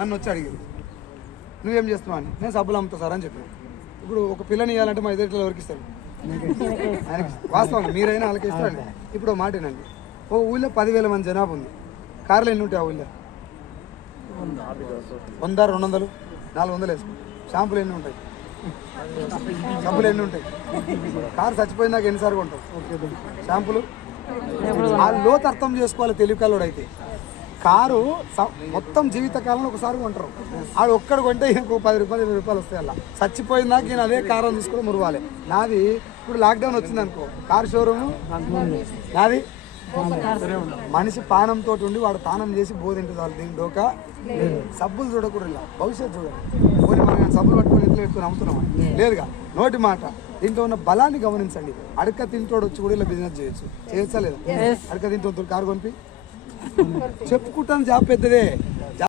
నన్ను వచ్చి అడిగారు నువ్వేం చేస్తున్నావు అని. నేను సబ్బులు అమ్ముతా సార్ అని చెప్పాను. ఇప్పుడు ఒక పిల్లని ఇవ్వాలంటే మా ఎదుటిలో ఎవరికి ఇస్తారు? ఆయనకి వాస్తవం మీరైనా వాళ్ళకి ఇస్తారండి. ఇప్పుడు మాట ఏనండి, ఓ ఊళ్ళో 10,000 మంది జనాభా ఉంది. కార్లు ఎన్ని ఉంటాయి ఆ ఊళ్ళో? 100, 200, 400 వేసుకో. షాంపులు ఎన్ని ఉంటాయి? షాంపులు ఎన్ని ఉంటాయి? కారు చచ్చిపోయినాక ఎన్నిసార్లు ఉంటావు షాంపులు? ఆ లోతు అర్థం చేసుకోవాలి తెలివికాలోడు అయితే. కారు మొత్తం జీవితకాలంలో ఒకసారి కొంటారు. ఆడు ఒక్కడు కొంటే ఇంకో 10 రూపాయలు 20 రూపాయలు వస్తాయి. అలా చచ్చిపోయిందాక నేను అదే కారు తీసుకుని మురవాలి. నాది ఇప్పుడు లాక్డౌన్ వచ్చింది అనుకో, కారు షోరూమ్ నాది. మనిషి పానంతో ఉండి వాడు తానం చేసి బోధింటే చాలు, దీనికి డోకా సబ్బులు చూడకూడదు. ఇలా భవిష్యత్తు చూడాలి. పోనీ మనం సబ్బులు పట్టుకొని ఇంట్లో పెట్టుకుని అమ్ముతున్నామా? లేదుగా. నోటి మాట. దీంట్లో ఉన్న బలాన్ని గమనించండి. అడక తింటోడు వచ్చి కూడా ఇలా బిజినెస్ చేయొచ్చా లేదా? అడక తింటోడు కారు కొనిపి చెప్పుకుంటాను జాబ్ పెద్దదే.